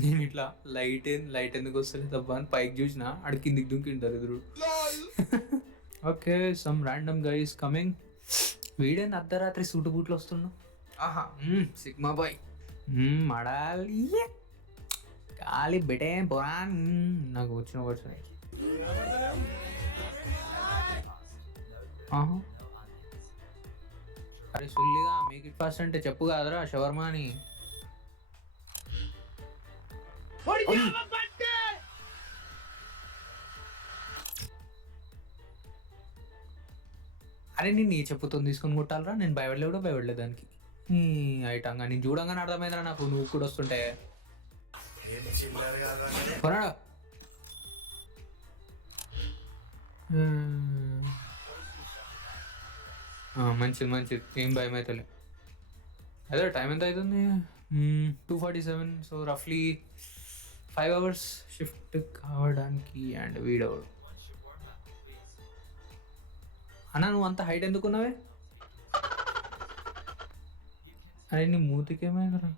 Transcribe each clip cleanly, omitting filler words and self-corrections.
నేను ఇట్లా లైట్ ఎందుకు వస్తలేదు తప్ప అని పైకి చూసిన ఆడు కిందికి దుంకింటారు ఎదురు. Okay, some random guys coming. వీడేంది అర్ధరాత్రి సూటు బూట్లు వస్తున్నావు? ఆహా, సిగ్మా బాయ్ మడాలి ఖాళీ బెటే బొరాన్. నాకు వచ్చిన వర్డ్స్ అరే సుల్లిగా మేక్ ఇట్ ఫాస్ట్ అంటే చెప్పు కాదురా షవర్మా అని. అరే నేను నీ చెప్పుతో తీసుకొని కొట్టాలరా? నేను భయపడలేదు దానికి. ఐటంగా నేను చూడంగానే అర్థమైందిరా నాకు నువ్వు కూడా వస్తుంటే. మంచిది ఏం భయం అవుతలే. అదే టైం ఎంత అవుతుంది? 2:47. సో రఫ్లీ 5 hours షిఫ్ట్ కావడానికి. అండ్ వీడవడు అన్నా నువ్వు అంత హైట్ ఎందుకున్నావే? అరే నీ మూతికేమైందిరా?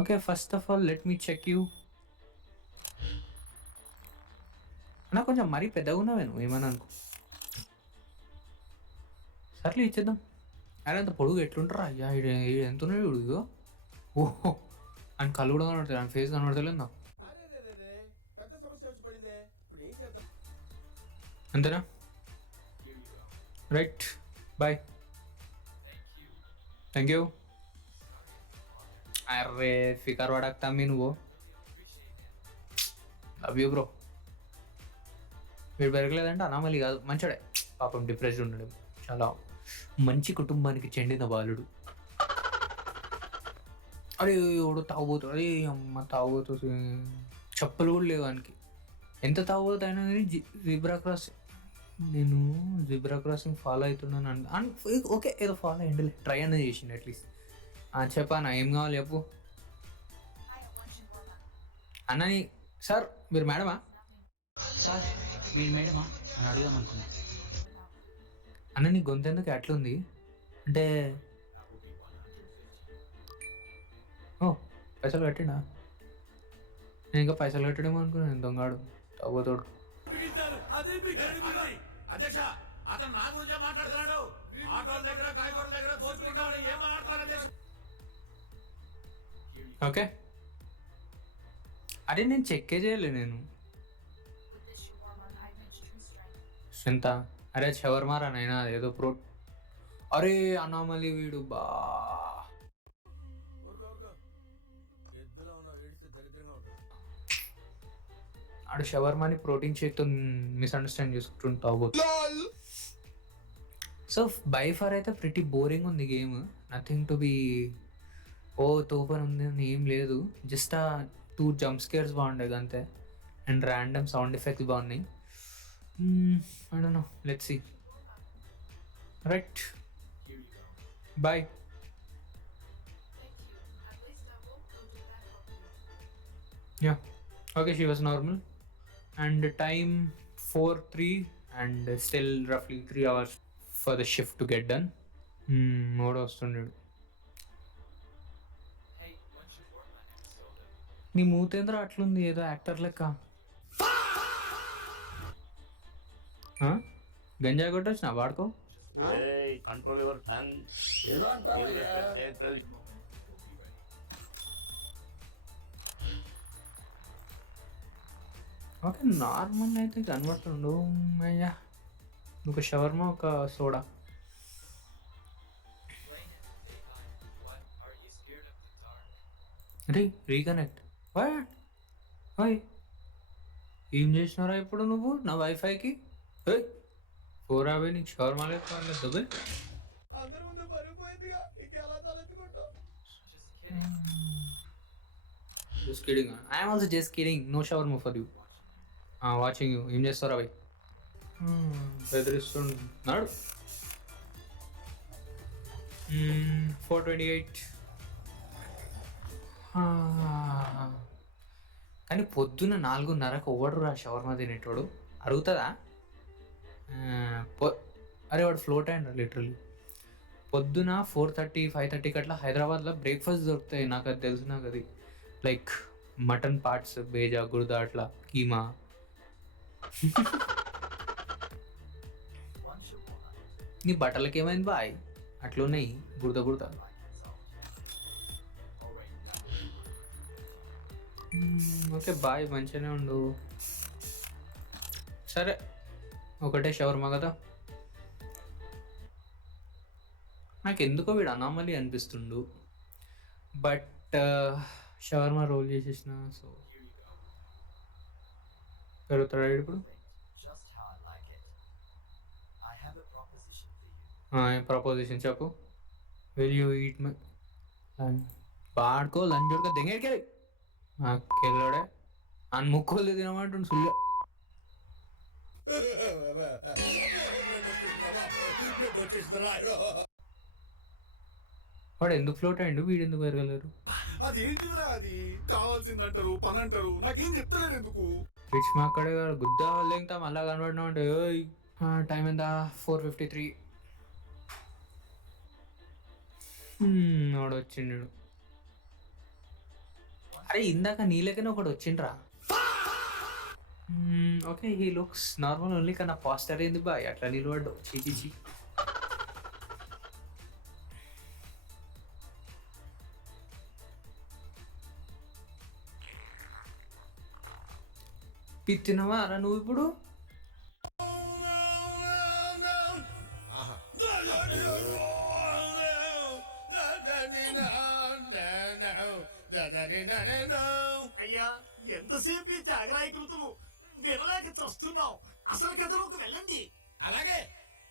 Okay, first of all let me check you. అన్నా కొంచెం మరీ పెద్దగా ఉన్నావే నువ్వు, ఏమన్నా అనుకో. సర్లే ఇచ్చేద్దాం. అరే అంత పొడుగు ఎట్లుంటారా? అయ్యా ఎంత ఉన్నాడు ఇదిగో. ఓహో, ఆయన కళ్ళు కూడా కనబడతాయి, ఆయన ఫేస్ కనబడతలేదు నాకు. అంతేనా? Right, boy. Thank you. అరే ఫికర్ పడక్తా మీ నువ్వు. Love you bro. వీడు పెరగలేదంటే అనామలి కాదు, మంచోడే. పాపం డిప్రెస్డ్ ఉన్నాడు. చాలా మంచి కుటుంబానికి చెందిన బాలుడు. అరే ఎవడు తాగుబోతు? అరే అమ్మ తాగుబోతు, చెప్పులు కూడా లేవు వానికి. ఎంత తాగుబోతు అయినా కానీ నేను జిబ్రా క్రాసింగ్ ఫాలో అవుతున్నాను. ఓకే ఏదో ఫాలో అయ్యండి, ట్రై అనేది చేసిండు అట్లీస్ట్. చెప్పానా ఏం కావాలి చెప్పు అన్నని. సార్ మీరు మేడమా? సార్ మీరు మేడమా అని అడుగుదాం అనుకున్నా. అన్న నీ గొంతు ఎందుకు అట్లుంది అంటే? ఓ పైసలు కట్టినా? నేను ఇంకా పైసలు కట్టడేమో అనుకున్నాను. దొంగాడు తవ్వతోడు. ఓకే, అరే నేను చెక్కే చేయలే నేను. ఎంత? అరే షవర్మారా నైనా ఏదో అరే అనామలి వీడు బా. ఆడు షవర్మాని ప్రోటీన్ షేక్తో మిస్అండర్స్టాండ్ చేసుకుంటుంటావు. సో బై ఫర్ అయితే ప్రిటీ బోరింగ్ ఉంది గేమ్. నథింగ్ టు బి తోపని ఉంది అని ఏం లేదు. జస్ట్ ఆ 2 జంప్ స్కేర్స్ బాగుండేది అంతే. అండ్ ర్యాండమ్ సౌండ్ ఎఫెక్ట్స్ బాగున్నాయి. I don't know. Let's see. Right. Bye. Yeah. Okay, she was normal. And time 4:03 and still roughly 3 hours for the shift to get done. Mode వస్తుండడు. నీ మూతేంద్ర అట్లుంది ఏదో actor లెక్క. గంజాయి కొట్టొచ్చినా వాడుకో. Control your tongue. Okay normal అయితే కనబడుతుండు. అయ్యా ఒక shawarma ఒక సోడా. అరే రీకనెక్ట్. వాట్ ఏం చేసినారా ఇప్పుడు నువ్వు నా వైఫైకి? 4 అవే నీకు షవర్మా లేదు Dubai. Just kidding. I am also just kidding. No shawarma for you. Watching you. ఏం చేస్తారా భయ్? బెదిరిస్తున్నాడు. 4:28. కానీ పొద్దున్న 4:30కు ఎవడు రా షవర్మా తినేటోడు? అడుగుతుందా? అరే వాడు ఫ్లోట్ అయ్యండి లిటరలీ. పొద్దున 4:30 5:30కి అట్లా హైదరాబాద్లో బ్రేక్ఫాస్ట్ దొరుకుతాయి. నాకు అది తెలుసు. నాకు అది లైక్ మటన్ పార్ట్స్, బేజా, గుర్దా, అట్లా కీమా. నీ బట్టలకి ఏమైంది బాయ్? అట్లున్నాయి బురద బురద. ఓకే బాయ్, మంచిగానే ఉండు. సరే, ఒకటే షవర్మా కదా. నాకు ఎందుకో వీడు అనామలి అనిపిస్తుండు. బట్ షవర్మా రోల్ చేసేసిన, సో పెరుగుతాడా వీడు ఇప్పుడు? ప్రపోజిషన్ చెప్పు. విల్ యూ ఈట్ మై పాడుకో లంచ్ ఉడక దెంగేడికెళ్ళి నాకెళ్ళాడే అని ముక్కోలు తినమంటుండు సుల్లు. వాడు ఎందుకు ఫ్లోట్ అయ్యిండు, వీడు ఎందుకు పెరగలేరు? అదేంటిదిరా అది? కావాల్సిందంటారు, పని అంటారు, నాకేం చెప్తలేరు ఎందుకు? పిచ్ మా అక్కడే గుద్ద లేంతా మళ్ళా కనబడినా అంటే టైం ఎంత? 4:53. వాడు వచ్చిండు. అరే ఇందాక నీళ్ళకనే ఒకటి వచ్చిండ్రా. Okay, he looks normal only, కానీ పాస్టర్ ఏంది బాయ్ అట్లా నిలబడ్డు? చీ. పిత్తినవా అరా నువ్వు ఇప్పుడు? అయ్యా, ఎంతసేపు ఈ జాగరాయకృతులు వినలేక చస్తున్నావు. అసలు కథలోకి వెళ్ళండి. అలాగే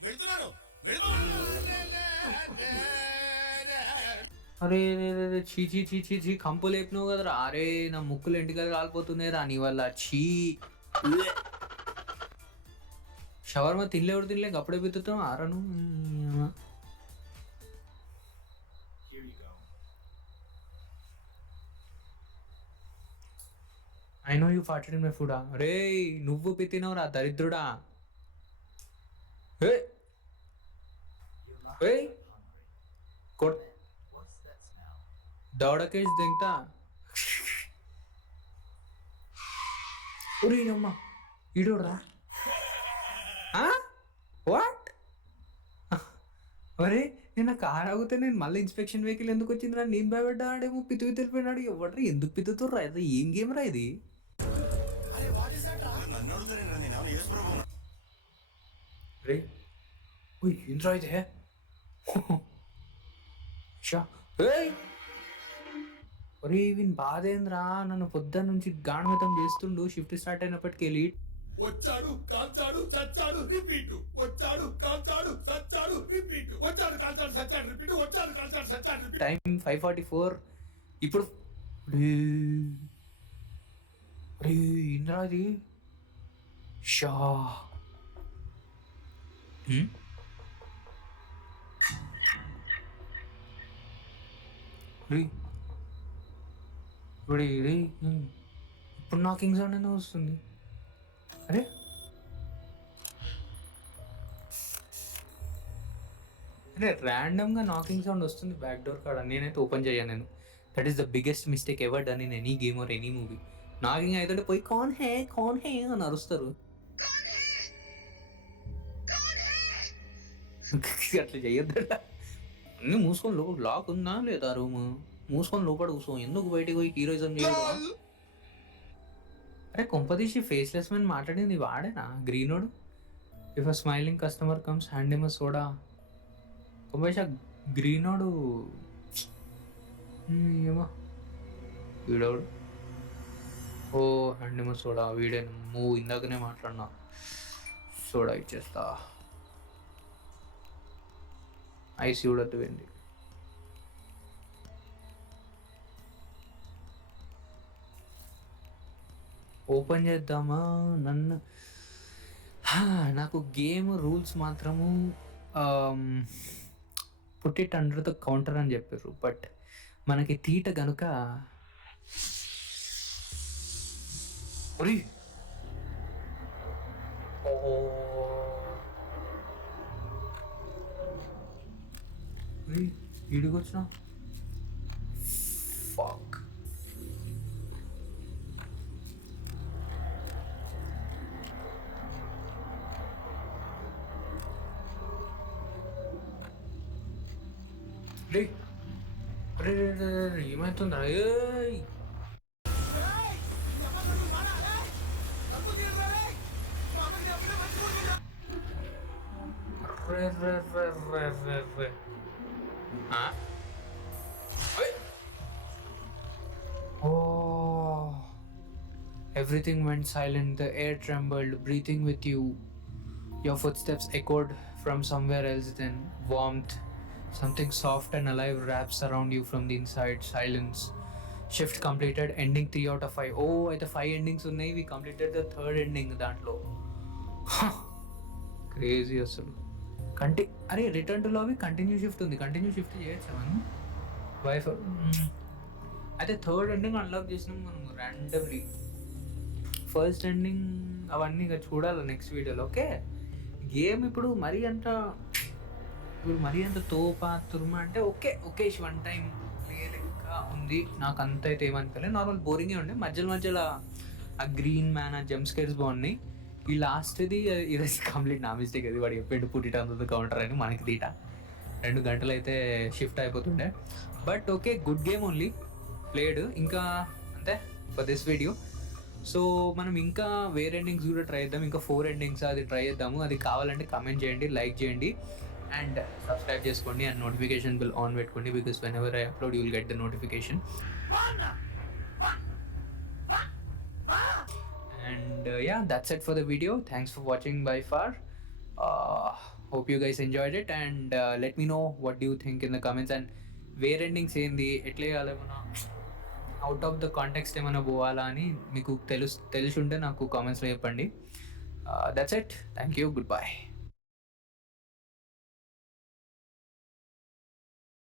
వెళ్తున్నాను. అరే చీ కంపు లేపినావు కదరా. అరే నా ముక్కులు ఎంటికలు కాలిపోతున్నాయి రా నీ వల్ల. చీ షవర్మా తినలేవుడు తినలేక అప్పుడే పెట్టుతాం ఆరను. I know you farted in my food. రే నువ్వు పిత్తినవురా దరిద్రుడా. దౌడకేసి దింగతా. ఉరేనమ్మా ఈడోడ్రా. వాట్? అరే నేను కార్ ఆగితే నేను మళ్ళీ ఇన్స్పెక్షన్ వెహికల్ ఎందుకు వచ్చిందిరా? నేను భయపడ్డాడేమో పితుకు తెలిపోయినాడు. ఎవడ్రా ఎందుకు పితుతుర్రా? ఇది ఏం గేమ్ రా ఇది? రే ఏంద్రా ఇదే? ఒరే వీని బాధేంద్రా? నన్ను పొద్దున్న నుంచి గాఢమితం చేస్తుండు. షిఫ్ట్ స్టార్ట్ అయినప్పటికెళ్ళి వచ్చాడు, కాల్చాడు, చచ్చాడు, రిపీట్. వచ్చాడు, కాల్చాడు, చచ్చాడు, రిపీట్. వచ్చాడు, కాల్చాడు, చచ్చాడు, రిపీట్. వచ్చాడు, కాల్చాడు, చచ్చాడు, రిపీట్. టైం 5:44. ఇప్పుడు ఇంద్రా ఇది షా ఇప్పుడు నాకింగ్ సౌండ్ ఎందుకు వస్తుంది? అరే ర్యాండమ్గా నాకింగ్ సౌండ్ వస్తుంది బ్యాక్ డోర్ కాడ. నేనైతే ఓపెన్ చేయను. నేను that is the biggest mistake ever done in any game or any movie. Knocking అయితే పోయి కాన్ హే అని అరుస్తారు. అట్లా చెయ్యొద్దట. అన్నీ మూసుకొని లాక్ ఉందా లేదా రూమ్? మూసుకొని లోపల కూర్చో. ఎందుకు బయటకు పోయి హీరోయిజం చేయడం? అరే కొంపదీసి ఫేస్లెస్ మ్యాన్ మాట్లాడింది వాడేనా గ్రీనోడు? If a smiling customer comes hand him a soda. కొంపేష గ్రీనోడు ఏమో వీడోడు. Oh hand him a soda వీడే. మూవ్ ఇందాకనే మాట్లాడినా. సోడా ఇచ్చేస్తా. ఐసి చూడద్దు వెండి. ఓపెన్ చేద్దామా? నాకు గేమ్ రూల్స్ మాత్రము put it under the counter అని చెప్పారు. బట్ మనకి తీట గనుక వీడికి వచ్చిన fuck. Ray ray ray ray ఏమవుతుందా? Oh, everything went silent. The air trembled, breathing with you. Your footsteps echoed from somewhere else. Then warmth, something soft and alive wraps around you from the inside. Silence. Shift completed. Ending 3 out of 5. Oh, అయితే 5 endings ఉన్నాయి. We completed the third ending దాంట్లో. Crazy అసలు. అరే return to lobby continue shift ఉంది. Continue shift చేయొచ్చా మనం? Wifi అయితే third ending unlock చేసినాం మనం ర్యాండమ్లీ. ఫస్ట్ ఎండింగ్ అవన్నీ ఇక చూడాలి నెక్స్ట్ వీడియోలో. ఓకే, గేమ్ ఇప్పుడు మరీ అంత తోపా తుర్మా అంటే ఓకే వన్ టైం ప్లే లెక్క ఉంది. నాకు అంత అయితే ఏమనుకోలేదు, నార్మల్ బోరింగే ఉండే. మధ్యలో ఆ గ్రీన్ మ్యాన్ ఆ జంప్ స్కేర్స్ బాగున్నాయి. ఈ లాస్ట్ది ఇది కంప్లీట్ నా మిస్టేక్. అది వాడు చెప్పాడు put it on the counter అని. మనకి తీట 2 గంటలు అయితే షిఫ్ట్ అయిపోతుండే. But okay, good game only played. ఇంకా అంతే ఫర్ దిస్ వీడియో. సో మనం ఇంకా వేరే ఎండింగ్స్ కూడా ట్రై చేద్దాం. ఇంకా 4 ఎండింగ్స్ అది ట్రై చేద్దాము. అది కావాలంటే కమెంట్ చేయండి, లైక్ చేయండి అండ్ సబ్స్క్రైబ్ చేసుకోండి అండ్ నోటిఫికేషన్ బిల్ ఆన్ పెట్టుకోండి. Because when ever I upload you will get the notification. And yeah, that's it for the video. Thanks for watching by far. Hope you guys enjoyed it and let me know what do you think in the comments. And where endings ఏంది, ఎట్లా చేయాలి, ఏమన్నా out of the context ఏమైనా పోవాలా అని మీకు తెలిసి ఉంటే నాకు కామెంట్స్లో చెప్పండి. That's it. Thank you. Good bye.